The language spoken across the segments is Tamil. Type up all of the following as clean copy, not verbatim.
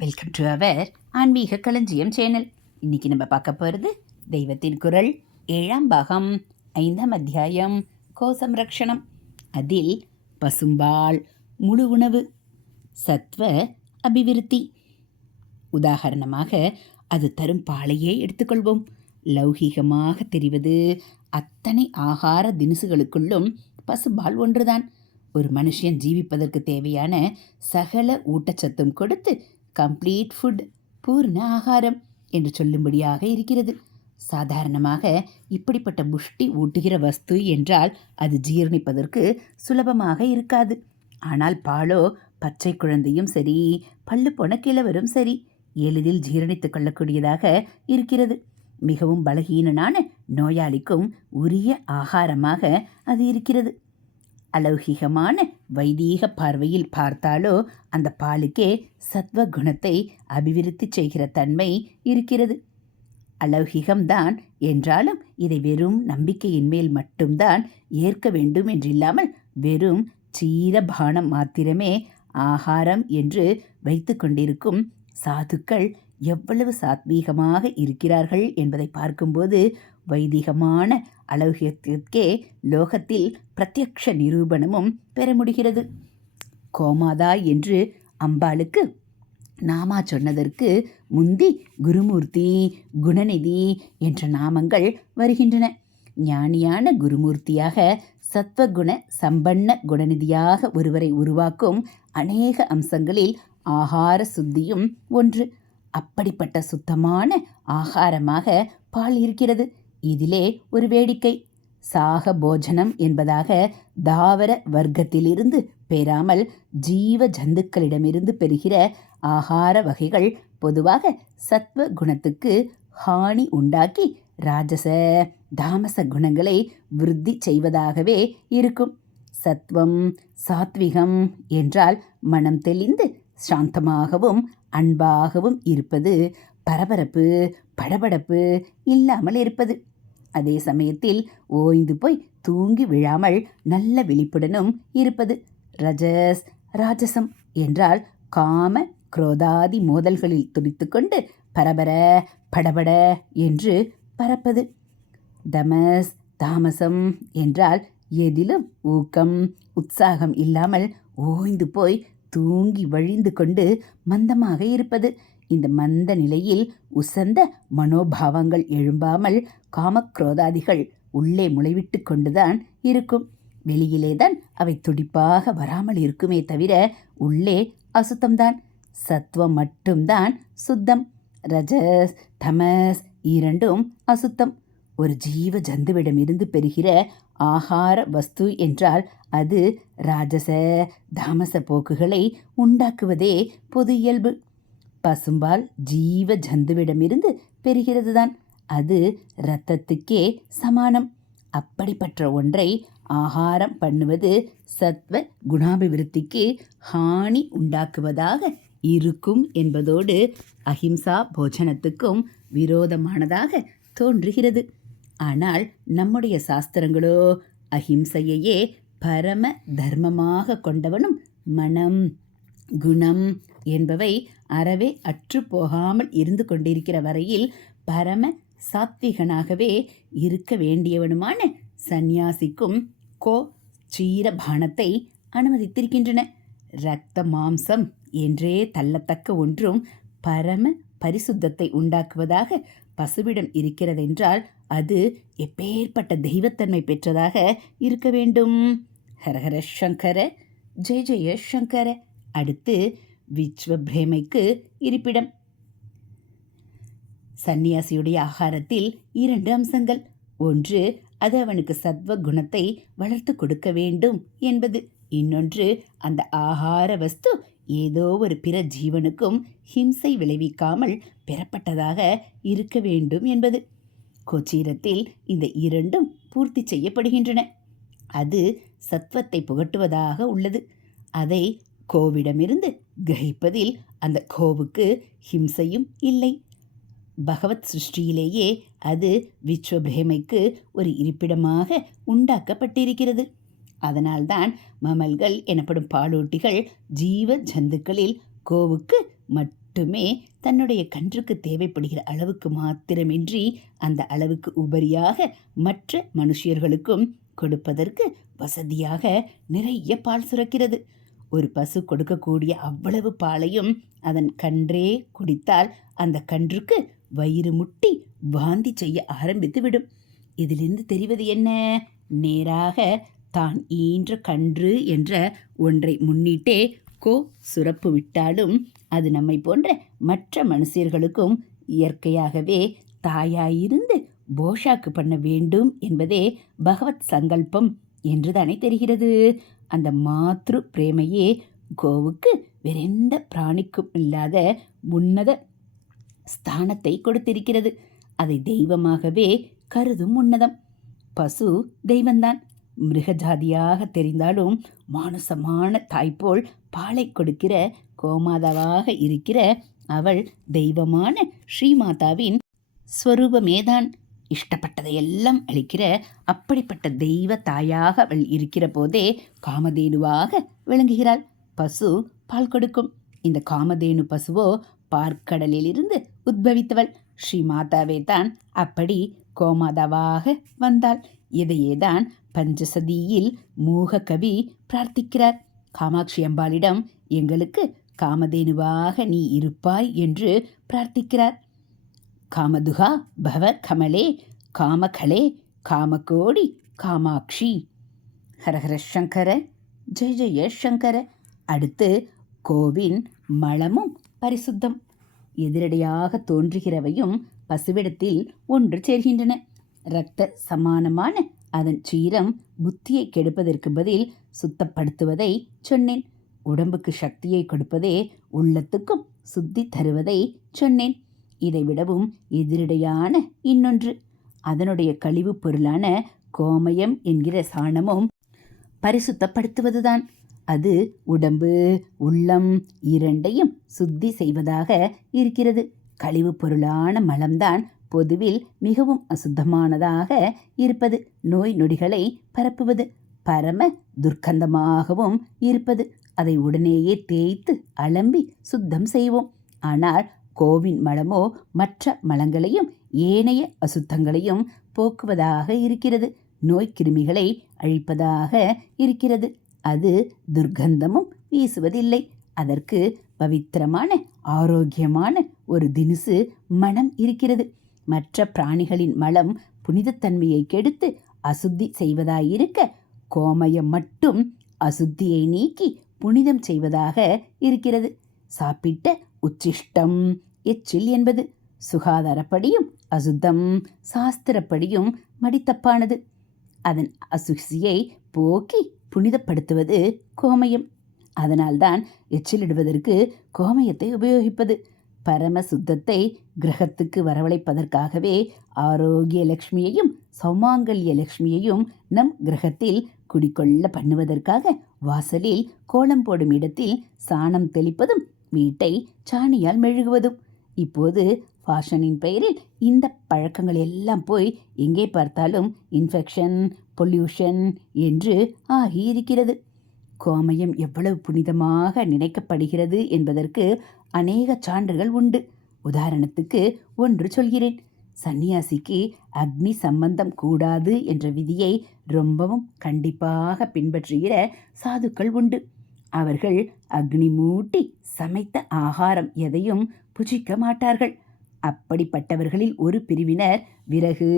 வெல்கம் டு அவர் ஆன்மீக களஞ்சியம் சேனல். இன்னைக்கு நம்ம பார்க்க போகிறது தெய்வத்தின் குரல் 7ஆம் பாகம் 5ஆம் அத்தியாயம் கோசம்ரக்ஷணம். அதில் பசும்பால், முழு உணவு, சத்வ அபிவிருத்தி. உதாரணமாக அது தரும் பாலையே எடுத்துக்கொள்வோம். லௌகீகமாக தெரிவது அத்தனை ஆகார தினுசுகளுக்குள்ளும் பசும்பால் ஒன்றுதான். ஒரு மனுஷன் ஜீவிப்பதற்கு தேவையான சகல ஊட்டச்சத்தும் கொடுத்து கம்ப்ளீட் ஃபுட், பூர்ண ஆகாரம் என்று சொல்லும்படியாக இருக்கிறது. சாதாரணமாக இப்படிப்பட்ட புஷ்டி ஊட்டுகிற வஸ்து என்றால் அது ஜீரணிப்பதற்கு சுலபமாக இருக்காது. ஆனால் பாலோ பச்சை குழந்தையும் சரி, பல்லு போன கிழவரும் சரி, எளிதில் ஜீரணித்து கொள்ளக்கூடியதாக இருக்கிறது. மிகவும் பலகீனனான நோயாளிக்கும் உரிய ஆகாரமாக அது இருக்கிறது. அலௌகிகமான வைதீக பார்வையில் பார்த்தாலோ அந்த பாலுக்கே சத்வ குணத்தை அபிவிருத்தி செய்கிற தன்மை இருக்கிறது. அலௌகிகம்தான் என்றாலும் இதை வெறும் நம்பிக்கையின் மேல் மட்டும்தான் ஏற்க வேண்டும் என்றில்லாமல் வெறும் சீரபானம் மாத்திரமே ஆகாரம் என்று வைத்து கொண்டிருக்கும் சாதுக்கள் எவ்வளவு சாத்வீகமாக இருக்கிறார்கள் என்பதை பார்க்கும்போது வைதிகமான அலௌகியத்திற்கே லோகத்தில் பிரத்யக்ஷ நிரூபணமும் பெற முடிகிறது. கோமாதா என்று அம்பாளுக்கு நாமா சொன்னதற்கு முந்தி குருமூர்த்தி, குணநிதி என்ற நாமங்கள் வருகின்றன. ஞானியான குருமூர்த்தியாக சத்வகுண சம்பன்ன குணநிதியாக ஒருவரை உருவாக்கும் அநேக அம்சங்களில் ஆகார சுத்தியும் ஒன்று. அப்படிப்பட்ட சுத்தமான ஆகாரமாக பால் இருக்கிறது. இதிலே ஒரு வேடிக்கை. சாக போஜனம் என்பதாக தாவர வர்க்கத்திலிருந்து பெறாமல் ஜீவ ஜந்துக்களிடமிருந்து பெறுகிற ஆகார வகைகள் பொதுவாக சத்வ குணத்துக்கு ஹானி உண்டாக்கி ராஜச தாமச குணங்களை விருத்தி செய்வதாகவே இருக்கும். சத்வம், சாத்விகம் என்றால் மனம் தெளிந்து சாந்தமாகவும் அன்பாகவும் இருப்பது, பரபரப்பு படபடப்பு இல்லாமல் இருப்பது. அதே சமயத்தில் ஓய்ந்து போய் தூங்கி விழாமல் நல்ல விழிப்புடனும் இருப்பது. ரஜஸ், ராஜசம் என்றால் காம குரோதாதி மோதல்களில் துடித்து கொண்டு பரபர படபட என்று பறப்பது. தமஸ், தாமசம் என்றால் எதிலும் ஊக்கம் உற்சாகம் இல்லாமல் ஓய்ந்து போய் தூங்கி வழிந்து கொண்டு மந்தமாக இருப்பது. இந்த மந்த நிலையில் உசந்த மனோபாவங்கள் எழும்பாமல் காமக்ரோதாதிகள் உள்ளே முளைவிட்டு கொண்டுதான் இருக்கும். வெளியிலேதான் அவை துடிப்பாக வராமல் இருக்குமே தவிர உள்ளே அசுத்தம்தான். சத்துவம் மட்டும்தான் சுத்தம். ரஜஸ், தமஸ் இரண்டும் அசுத்தம். ஒரு ஜீவ ஜந்துவிடமிருந்து பெறுகிற ஆகார வஸ்து என்றால் அது ராஜச தாமச போக்குகளை உண்டாக்குவதே பொது இயல்பு. பசும்பால் ஜீவ ஜந்துவிடமிருந்து பெறுகிறதுதான். அது இரத்தத்துக்கே சமானம். அப்படிப்பட்ட ஒன்றை ஆகாரம் பண்ணுவது சத்வ குணாபிவிருத்திக்கு ஹானி உண்டாக்குவதாக இருக்கும் என்பதோடு அஹிம்சா போஜனத்துக்கும் விரோதமானதாக தோன்றுகிறது. ஆனால் நம்முடைய சாஸ்திரங்களோ அஹிம்சையையே பரம தர்மமாக கொண்டவனும் மனம், குணம் என்பவை அறவே அற்று போகாமல் இருந்து கொண்டிருக்கிற வரையில் பரம சாத்விகனாகவே இருக்க வேண்டியவனுமான சந்நியாசிக்கும் சீரபானத்தை அனுமதித்திருக்கின்றன. இரத்த மாம்சம் என்றே தள்ளத்தக்க ஒன்றும் பரம பரிசுத்தத்தை உண்டாக்குவதாக பசுவிடம் இருக்கிறதென்றால் அது எப்பேற்பட்ட தெய்வத்தன்மை பெற்றதாக இருக்க வேண்டும். ஹரஹர சங்கர, ஜெய ஜெய சங்கர. அடுத்து விஸ்வபிரேமைக்கு இருப்பிடம். சந்நியாசியுடைய ஆகாரத்தில் 2 அம்சங்கள். ஒன்று, அது அவனுக்கு சத்வ குணத்தை வளர்த்து கொடுக்க வேண்டும் என்பது. இன்னொன்று, அந்த ஆகார வஸ்து ஏதோ ஒரு பிற ஜீவனுக்கும் ஹிம்சை விளைவிக்காமல் பெறப்பட்டதாக இருக்க வேண்டும் என்பது. கோச்சீரத்தில் இந்த 2ம் பூர்த்தி செய்யப்படுகின்றன. அது சத்வத்தை புகட்டுவதாக உள்ளது. அதை கோவிடமிருந்து கிரகிப்பதில் அந்த கோவுக்கு ஹிம்சையும் இல்லை. பகவத் சிருஷ்டியிலேயே அது விஸ்வபிரேமைக்கு ஒரு இருப்பிடமாக உண்டாக்கப்பட்டிருக்கிறது. அதனால்தான் மமல்கள் எனப்படும் பாலூட்டிகள் ஜீவ ஜந்துக்களில் கோவுக்கு மட்டுமே தன்னுடைய கன்றுக்கு தேவைப்படுகிற அளவுக்கு மாத்திரமின்றி அந்த அளவுக்கு உபரியாக மற்ற மனுஷியர்களுக்கும் கொடுப்பதற்கு வசதியாக நிறைய பால் சுரக்கிறது. ஒரு பசு கொடுக்கக்கூடிய அவ்வளவு பாலையும் அதன் கன்றே குடித்தால் அந்த கன்றுக்கு வயிறு முட்டி வாந்தி செய்ய ஆரம்பித்து விடும். இதிலிருந்து தெரிவது என்ன? நேராக தான் ஈன்ற கன்று என்ற ஒன்றை முன்னிட்டே சுரப்பு விட்டாலும் அது நம்மை போன்ற மற்ற மனுஷர்களுக்கும் இயற்கையாகவே தாயாயிருந்து போஷாக்கு பண்ண வேண்டும் என்பதே பகவத் சங்கல்பம் என்றுதானே தெரிகிறது. அந்த மாத்ரு பிரேமையே கோவுக்கு வேறெந்த பிராணிக்கும் இல்லாத உன்னத ஸ்தானத்தை கொடுத்திருக்கிறது. அதை தெய்வமாகவே கருதும் உன்னதம். பசு தெய்வந்தான். மிருகஜாதியாக தெரிந்தாலும் மானுசமான தாய்போல் பாலை கொடுக்கிற கோமாதாவாக இருக்கிற அவள் தெய்வமான ஸ்ரீமாதாவின் ஸ்வரூபமேதான். இஷ்டப்பட்டதையெல்லாம் அளிக்கிற அப்படிப்பட்ட தெய்வ தாயாக அவள் இருக்கிற போதே காமதேனுவாக விளங்குகிறாள். பசு பால் கொடுக்கும். இந்த காமதேனு பசுவோ பார்க்கடலிலிருந்து உத்பவித்தவள். ஸ்ரீமாதாவே தான் அப்படி கோமாதாவாக வந்தாள். இதையேதான் பஞ்சசதியில் மூக கவி பிரார்த்திக்கிறார். காமாட்சி அம்பாளிடம் எங்களுக்கு காமதேனுவாக நீ இருப்பாய் என்று பிரார்த்திக்கிறார். காமதுகா பவ கமலே காமகலே காமகோடி காமாட்சி. ஹரஹர சங்கர ஜெய ஜெய சங்கர. அடுத்து கோவின் மலமும் பரிசுத்தம். எதிரடையாக தோன்றுகிறவையும் பசுவிடத்தில் ஒன்று சேர்கின்றன. இரத்த சமானமான அதன் சீரம் புத்தியை கெடுப்பதற்கு பதில் சுத்தப்படுத்துவதை சொன்னேன். உடம்புக்கு சக்தியை கொடுப்பதே உள்ளத்துக்கும் சுத்தி தருவதை சொன்னேன். இதைவிடவும் எதிரடையான இன்னொன்று, அதனுடைய கழிவு பொருளான கோமயம் என்கிற சாணமும் பரிசுத்தப்படுத்துவதுதான். அது உடம்பு உள்ளம் இரண்டையும் சுத்தி செய்வதாக இருக்கிறது. கழிவு பொருளான மலம்தான் பொதுவில் மிகவும் அசுத்தமானதாக இருப்பது. நோய் நொடிகளை பரப்புவது. பரம துர்க்கந்தமாகவும் இருப்பது. அதை உடனேயே தேய்த்து அலம்பி சுத்தம் செய்வோம். ஆனால் கோவின் மலமோ மற்ற மலங்களையும் ஏனைய அசுத்தங்களையும் போக்குவதாக இருக்கிறது. நோய் கிருமிகளை அழிப்பதாக இருக்கிறது. அது துர்க்கந்தமும் வீசுவதில்லை. அதற்கு பவித்திரமான ஆரோக்கியமான ஒரு தினுசு மனம் இருக்கிறது. மற்ற பிராணிகளின் மலம் புனிதத்தன்மையை கெடுத்து அசுத்தி செய்வதாயிருக்க, கோமயம் மட்டும் அசுத்தியை நீக்கி புனிதம் செய்வதாக இருக்கிறது. சாப்பிட்ட உச்சிஷ்டம் எச்சில் என்பது சுகாதாரப்படியும் அசுத்தம் சாஸ்திரப்படியும் மடித்தப்பானது. அதன் அசுசியை போக்கி புனிதப்படுத்துவது கோமயம். அதனால்தான் எச்சிலிடுவதற்கு கோமயத்தை உபயோகிப்பது. பரம சுத்தத்தை கிரகத்துக்கு வரவழைப்பதற்காகவே ஆரோக்கிய லட்சுமியையும் சௌமாங்கல்ய லட்சுமியையும் நம் கிரகத்தில் குடிக்கொள்ள பண்ணுவதற்காக வாசலில் கோலம் போடும் இடத்தில் சாணம் தெளிப்பதும் வீட்டை சாணியால் மெழுகுவதும். இப்போது ஃபேஷனின் பெயரில் இந்த பழக்கங்கள் எல்லாம் போய் எங்கே பார்த்தாலும் இன்ஃபெக்ஷன் பொல்யூஷன் என்று ஆகியிருக்கிறது. கோமயம் எவ்வளவு புனிதமாக நினைக்கப்படுகிறது என்பதற்கு அநேக சான்றுகள் உண்டு. உதாரணத்துக்கு ஒன்று சொல்கிறேன். சன்னியாசிக்கு அக்னி சம்பந்தம் கூடாது என்ற விதியை ரொம்பவும் கண்டிப்பாக பின்பற்றுகிற சாதுக்கள் உண்டு. அவர்கள் அக்னி மூட்டி சமைத்த ஆகாரம் எதையும் புஜிக்க மாட்டார்கள். அப்படிப்பட்டவர்களில் ஒரு பிரிவினர் விறகு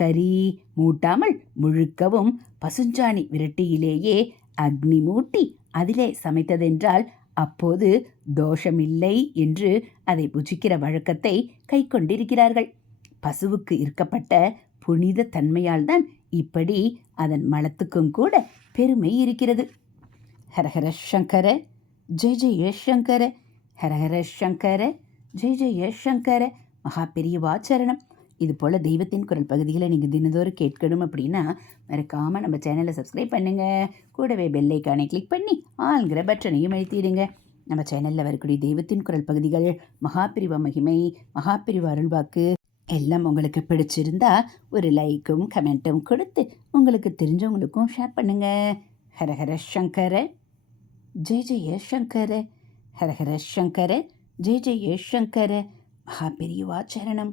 கறி மூட்டாமல் முழுக்கவும் பசுஞ்சாணி விரட்டியிலேயே அக்னி மூட்டி அதிலே சமைத்ததென்றால் அப்போது தோஷமில்லை என்று அதை புஜிக்கிற வழக்கத்தை கை கொண்டிருக்கிறார்கள். பசுவுக்கு இருக்கப்பட்ட புனித தன்மையால் தான் இப்படி அதன் மலத்துக்கும் கூட பெருமை இருக்கிறது. ஹரஹர சங்கர ஜெய ஜெய சங்கர. ஹரஹர சங்கர ஜெய ஜெய சங்கர. மகா பெரியவாச்சரணம். இது போல் தெய்வத்தின் குரல் பகுதிகளை நீங்கள் தினந்தோறும் கேட்கணும் அப்படின்னா மறக்காமல் நம்ம சேனலை சப்ஸ்கிரைப் பண்ணுங்கள். கூடவே பெல் ஐக்கானை கிளிக் பண்ணி ஆள்கிற பட்டனையும் அழுத்திடுங்க. நம்ம சேனலில் வரக்கூடிய தெய்வத்தின் குரல் பகுதிகள், மகாபிரிவ மகிமை, மகாபிரிவ அருள்வாக்கு எல்லாம் உங்களுக்கு பிடிச்சிருந்தா ஒரு லைக்கும் கமெண்ட்டும் கொடுத்து உங்களுக்கு தெரிஞ்சவங்களுக்கும் ஷேர் பண்ணுங்கள். ஹரஹர சங்கர ஜெய ஜெய சங்கர. ஹரஹர சங்கர ஜெய ஜெய சங்கர மகா பெரியவா சரணம்.